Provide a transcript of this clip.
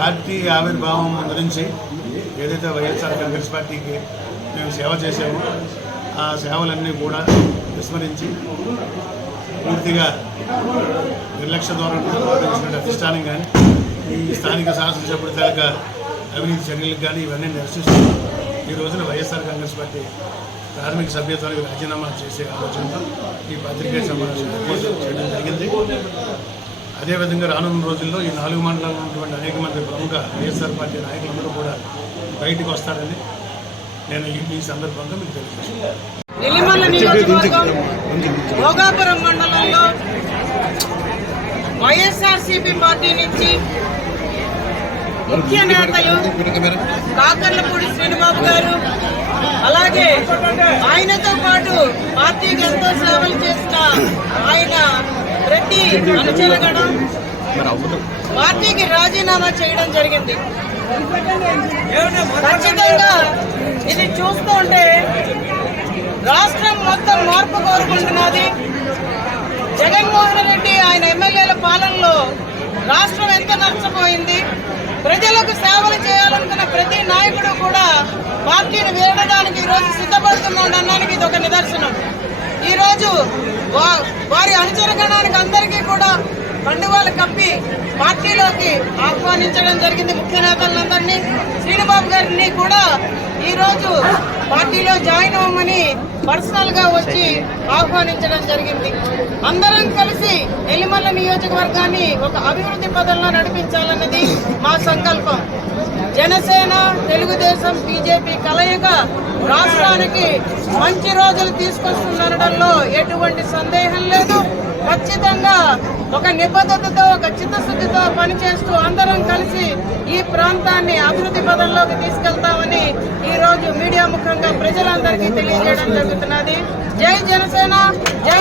Party ఆవిర్భావం ముందు నుంచి ఏదైతే వైఎస్ఆర్ కాంగ్రెస్ పార్టీకి మేము సేవ చేసామో ఆ సేవలన్నీ కూడా విస్మరించి పూర్తిగా నిర్లక్ష్య ధోరణి ప్రవర్తించిన అధిష్టానం కానీ ఈ స్థానిక శాసనసభ్యుడి తాలూకా అవినీతి చర్యలకు కానీ ఇవన్నీ నిరసిస్తూ ఈ రోజున వైఎస్ఆర్ కాంగ్రెస్ పార్టీ ప్రాథమిక సభ్యత్వానికి రాజీనామా చేసే ఆలోచనతో ఈ పత్రికా సమావేశం చేయడం జరిగింది. అదేవిధంగా రానున్న రోజుల్లో ఈ నాలుగు మండలాల్లో ఉన్నటువంటి అనేక మంది ప్రముఖ వైఎస్ఆర్ పార్టీ నాయకులందరూ కూడా బయటికి వస్తారని నేను ఈ- సందర్భంగా మీకు భోగాపురం మండలంలో వైఎస్ఆర్సీపీ పార్టీ నుంచి ముఖ్య నేతలు కాకర్లపూడి శ్రీనిబాబు గారు అలాగే ఆయనతో పాటు పార్టీకి ఎంతో సేవలు చేసిన ఆయన పార్టీ అనుచరగడం పార్టీకి రాజీనామా చేయడం జరిగింది. ఖచ్చితంగా ఇది చూస్తుంటే రాష్ట్రం మొత్తం మార్పు కోరుకుంటున్నది. జగన్మోహన్ రెడ్డి ఆయన ఎమ్మెల్యేల పాలనలో రాష్ట్రం ఎంత నష్టపోయింది. ప్రజలకు సేవలు చేయాలనుకున్న ప్రతి నాయకుడు కూడా పార్టీని వీడడానికి ఈరోజు సిద్ధపడుతున్నాడు అన్నానికి ఇది ఒక నిదర్శనం. ఈరోజు వారి అనుచరగణానికి అందరికీ కూడా కండువాలు కప్పి పార్టీలోకి ఆహ్వానించడం జరిగింది ముఖ్య నేతలందరినీ. శ్రీనిబాబు గారిని కూడా ఈ రోజు పార్టీలో జాయిన్ అవ్వమని పర్సనల్గా వచ్చి ఆహ్వానించడం జరిగింది. అందరం కలిసి ఎలిమల్ల నియోజకవర్గాన్ని ఒక అభివృద్ధి పదంలో నడిపించాలన్నది మా సంకల్పం. జనసేన తెలుగుదేశం బీజేపీ కలయిక రాష్ట్రానికి మంచి రోజులు తీసుకొస్తుందనడంలో ఎటువంటి సందేహం లేదు. ఖచ్చితంగా ఒక నిబద్ధతతో ఒక చిత్తశుద్ధితో పనిచేస్తూ అందరం కలిసి ఈ ప్రాంతాన్ని అభివృద్ధి పదంలోకి తీసుకెళ్తామని మీడియా ముఖంగా ప్రజలందరికీ తెలియజేయడం జరుగుతున్నది. జై జనసేన జై